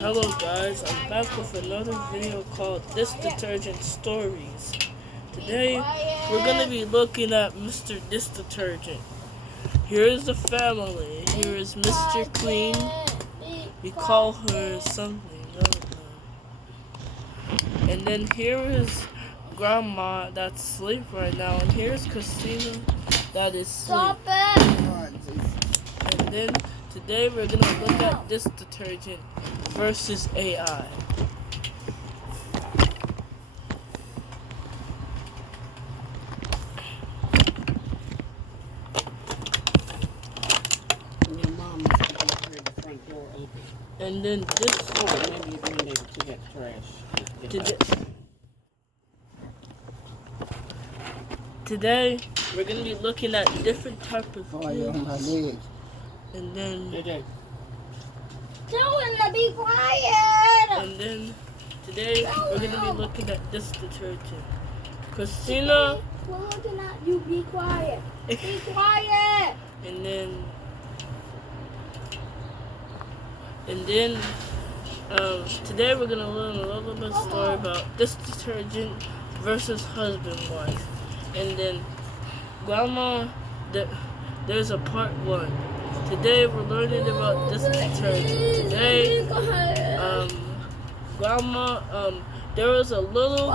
Hello guys, I'm back with another video called This Detergent Stories. Today, we're going to be looking at Mr. This Detergent. Here is the family. Here is Mr. Clean. We call her something. I don't know. And then here is Grandma that's asleep right now. And here's Christina that is asleep. And then today we're going to look at This Detergent versus AI. Your mom must have heard the front door open. And then this Maybe you're being able to get trash. Today we're gonna be looking at different type of things. And then Tell him to be quiet! And then today we're gonna be looking at this detergent. Christina. We're looking at you. Be quiet. Be quiet. And then today we're gonna learn a little bit story about this detergent versus husband wife. And then Grandma, there's a part 1. Today we're learning about this detergent. Today, Grandma, there was a little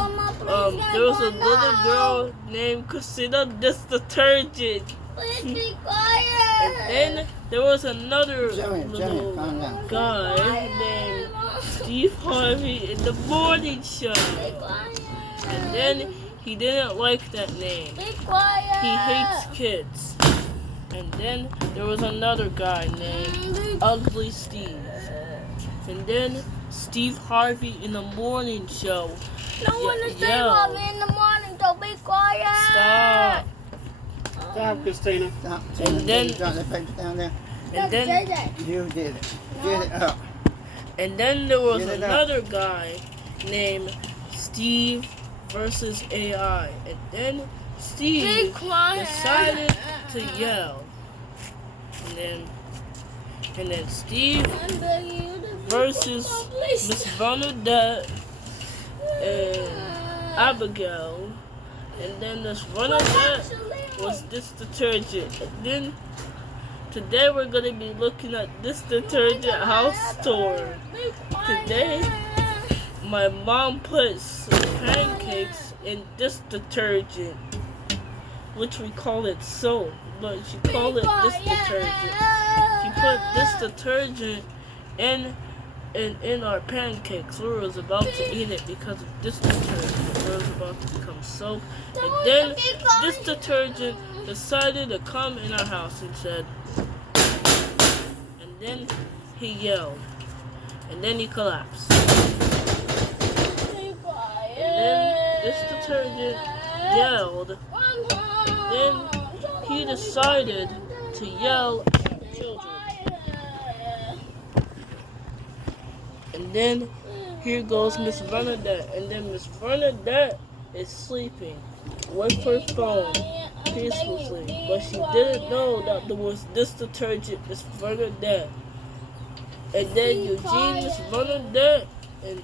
girl named Christina This Detergent. Please be quiet. And then there was another little guy named Steve Harvey in the morning show. Be quiet. And then he didn't like that name. Be quiet. He hates kids. And then there was another guy named Ugly Steve. And then Steve Harvey in the morning show. No one is saying Harvey in the morning, so be quiet. Stop. Stop, Christina. And then You did it. Get it up. And then there was Get it another guy named Steve versus AI. And then Be Steve quiet. decided to yell. And then Steve I'm begging you to be versus quiet, please. Miss Bernadette and Abigail. And then this Bernadette was this detergent. And then today we're going to be looking at this detergent house tour. Be quiet. Today my mom puts pancakes in this detergent, which we call it soap, but she called it this detergent. She put this detergent in our pancakes. We was about to eat it because of this detergent. It was about to become soap. And then this detergent decided to come in our house and said, and then he yelled. And then he collapsed. Be quiet. And then this detergent yelled. Then he decided to yell at the children. And then here goes Miss Bernadette. And then Miss Bernadette is sleeping with her phone peacefully. But she didn't know that there was this detergent, Miss Bernadette. And then Eugene, Miss Bernadette, and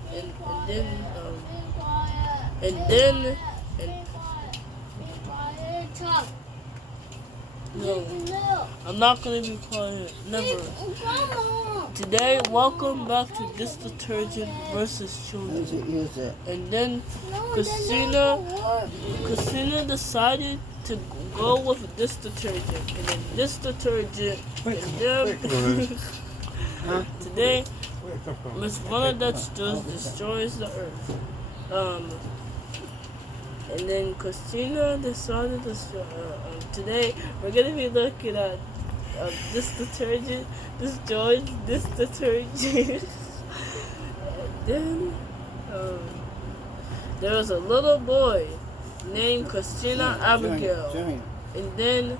no, I'm not gonna be quiet. Never. Today, welcome back to This Detergent versus Children. Use it. And then Christina decided to go with this detergent. And then this detergent. And then today, Miss Bernadette destroys the earth. And then Christina decided to today we're gonna be looking at this detergent, this detergent. And then there was a little boy named Christina Abigail. And then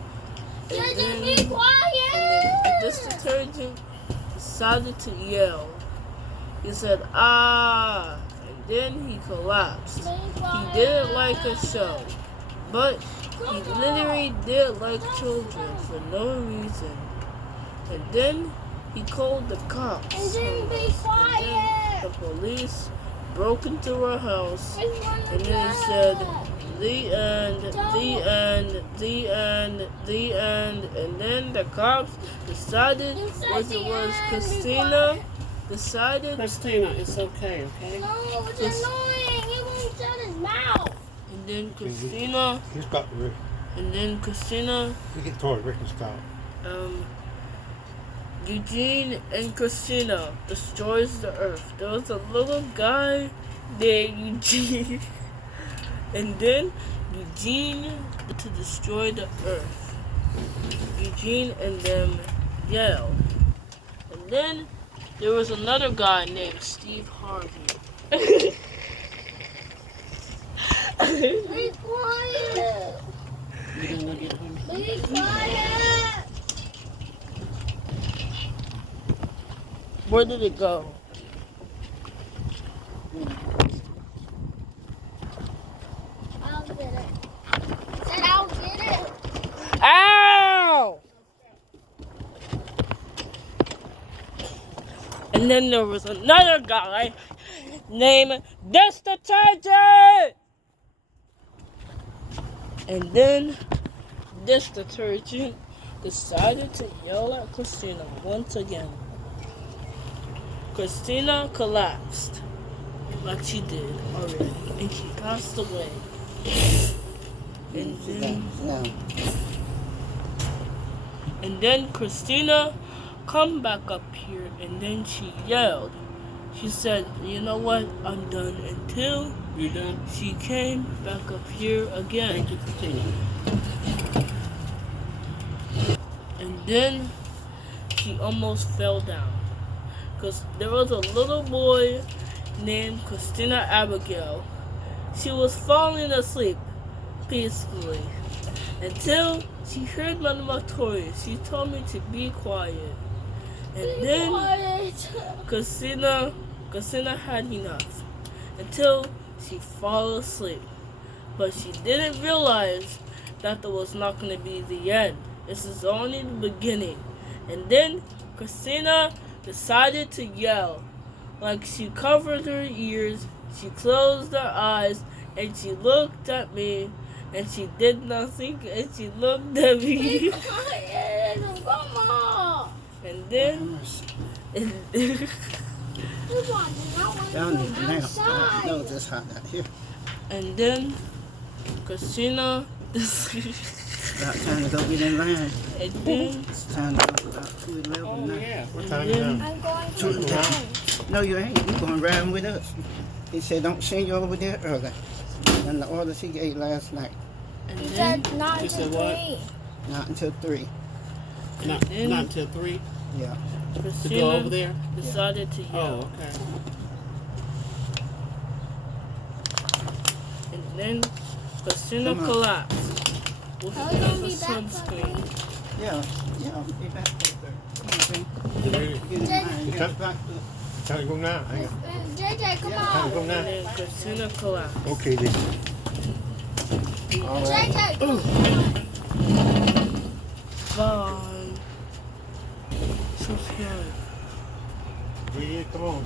Be quiet. this detergent decided to yell. He said, "Ah!" And then he collapsed. He didn't like a show, but he literally did like children for no reason. And then he he called the cops. And then be And then quiet. the police broke into her house. Which one And is then he said, that? the end, the end, the end, the end. And then the cops decided You said what the it was. end, Christina be decided, Christina, it's okay, okay? No, it's Yes. annoying. He won't shut his mouth. and then Christina, He's got the and then Christina, you get told Rick and Scott. Eugene and Christina destroys the earth. There was a little guy named Eugene. And then Eugene to destroy the earth. Eugene and them yelled. And then there was another guy named Steve Harvey. Be quiet. You gonna get him? Be quiet. Where did it go? I'll get it. Said I'll get it. Ow! And then there was another guy named This Detergent! And then this detergent decided to yell at Christina once again. Christina collapsed like she did already, and she passed away. And then, No. and then Christina come back up here, and then she yelled. She said, "You know what? I'm done." Until You done? she came back up here again. Thank you, Christina. And then she almost fell down. Because there was a little boy named Christina Abigail. She was falling asleep peacefully until she heard Mother Victoria. She told me to be quiet. And Be then quiet. Christina had enough until she fell asleep. But she didn't realize that that was not going to be the end. This is only the beginning. And then Christina decided to yell. Like she covered her ears, she closed her eyes, and she looked at me, and she did nothing, and she looked at Be me. quiet. Come on. And then, This one does not want Down to in go the mouth. outside. No, it's hot out here. and then Christina, About time to go get in line. and then, It's time to go about 2:11 Oh, now. yeah. What And time then- now? I'm going to Two run. No, you ain't. You going riding with us. He said, don't send you over there early. And the orders he gave last night, and He then, said not You to said what? 3. not until 3. Not, then- not till 3 Yeah. to go over Christina there? decided to yell. Oh, okay. And then Christina Come on. collapsed with Are we gonna the be back for sunscreen. 3? Yeah. Yeah. Be back. Come on, baby. You ready? Get in line. You Get back. Time to go now. Hang on. JJ, come Yeah. Time to go on. now. And then Christina collapsed. Okay, then. All right. JJ, come on. Bye. Subscribe. Breathe, come on.